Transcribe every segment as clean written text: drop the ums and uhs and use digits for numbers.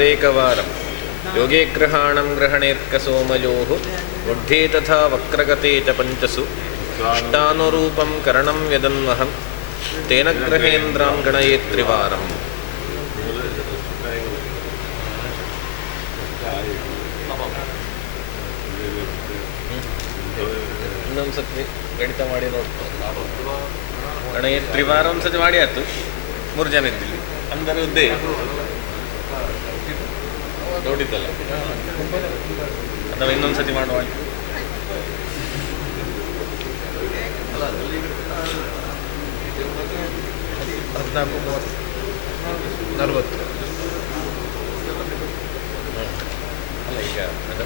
ರೇಕವಾರಂ ಯೋಗೇ ಗ್ರಹಾಣಂ ಗ್ರಹಣೇತ್ಕಸೋಮಯೋಃ ಬುದ್ಧೇ ತಥಾ ವಕ್ರಗತೆ ಚ ಪಂಚಸು ಅಷ್ಟಾನುರೂಪಂ ಕರಣಂ ಯದನ್ವಹಂ ತೇನ ಗ್ರಹೇಂದ್ರಾನ್ ಗಣಯೇತ್ ತ್ರಿವಾರಂ. ಇನ್ನೊಂದು ಸತಿ ಗಣಿತ ಮಾಡಿ ನೋಡ್ತು ಗಣಯೇತ್ ತ್ರಿವಾರಂ ಸತಿ ಮಾಡಿ ಆಯ್ತು. 3 ಜನ ಇದ್ದಿಲ್ಲಿ ಅಂದರೆ ಉದ್ದೇ ನೋಡಿದ್ದಲ್ಲ ಅಥವಾ ಇನ್ನೊಂದು ಸತಿ ಮಾಡುವ. ಹದಿನಾಲ್ಕು 40 ಅಲ್ಲ ಈಗ ಅದು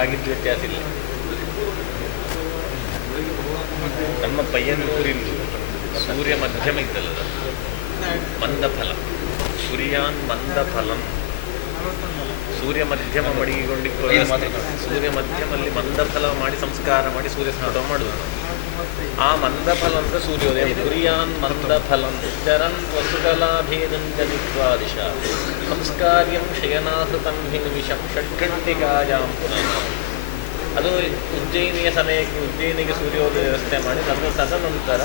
ಆಗಿದ್ದು ವ್ಯತ್ಯಾಸ ಇಲ್ಲ. ನಮ್ಮ ಪಯ್ಯನೂರಿನ ಸೂರ್ಯ ಮಧ್ಯಮ ಇದ್ದಲ್ಲ, ಮಂದಫಲ ಸೂರ್ಯಾನ್ ಮಂದಫಲಂ. ಸೂರ್ಯ ಮಧ್ಯಮ ಮಡಿಗೊಂಡಿತ್ತು, ಸೂರ್ಯ ಮಧ್ಯಮಲ್ಲಿ ಮಂದಫಲ ಮಾಡಿ ಸಂಸ್ಕಾರ ಮಾಡಿ ಸೂರ್ಯ ಸ್ನಾನ ಮಾಡುವುದು. ಆ ಮಂದಫಲ ಅಂತ ಸೂರ್ಯೋದಯ. ಸೂರ್ಯಾನ್ ಮಂದಫಲಂ ಚರನ್ ವಸುಕಲಾಭೇದಂ ಜನಿತ್ವಾದಿಶ ಸಂಸ್ಕಾರ್ಯಂ ಶಯನಾಹೃತಂ ಹಿ ನಿಮಿಷಂ ಷಡ್ಘಂಟಿಕಾಯಾಂ ಪುನಃ. ಅದು ಉಜ್ಜಯಿನಿಯ ಸಮಯಕ್ಕೆ ಉಜ್ಜಯಿನಿಗೆ ಸೂರ್ಯೋದಯ ವ್ಯವಸ್ಥೆ ಮಾಡಿ ತದನಂತರ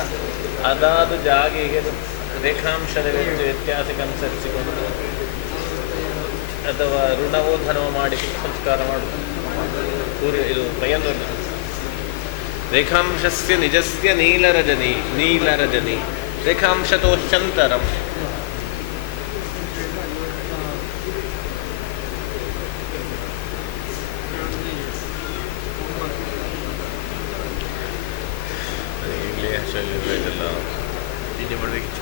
ಅದಾದ ಜಾಗೆಗೆ ರೇಖಾಂಶದ ವ್ಯತ್ಯಾಸಕ್ಕೆ ಅನುಸರಿಸಿಕೊಂಡು ಅಥವಾ ಋಣವೋ ಧನವೋ ಮಾಡಿ ಸಂಸ್ಕಾರ ಮಾಡುವುದು. ಸೂರ್ಯ ಇದು ಪಯ್ಯನೂರಿನ ರೇಖಾಂಶಸ್ಯ ನಿಜಸ್ಯ ನೀಲರಜನಿ ರೇಖಾಂಶತೋಶ್ಚಂತರಂ. ಇದೆಲ್ಲ ಹೀಗೆ ಮಾಡಬೇಕಿತ್ತು.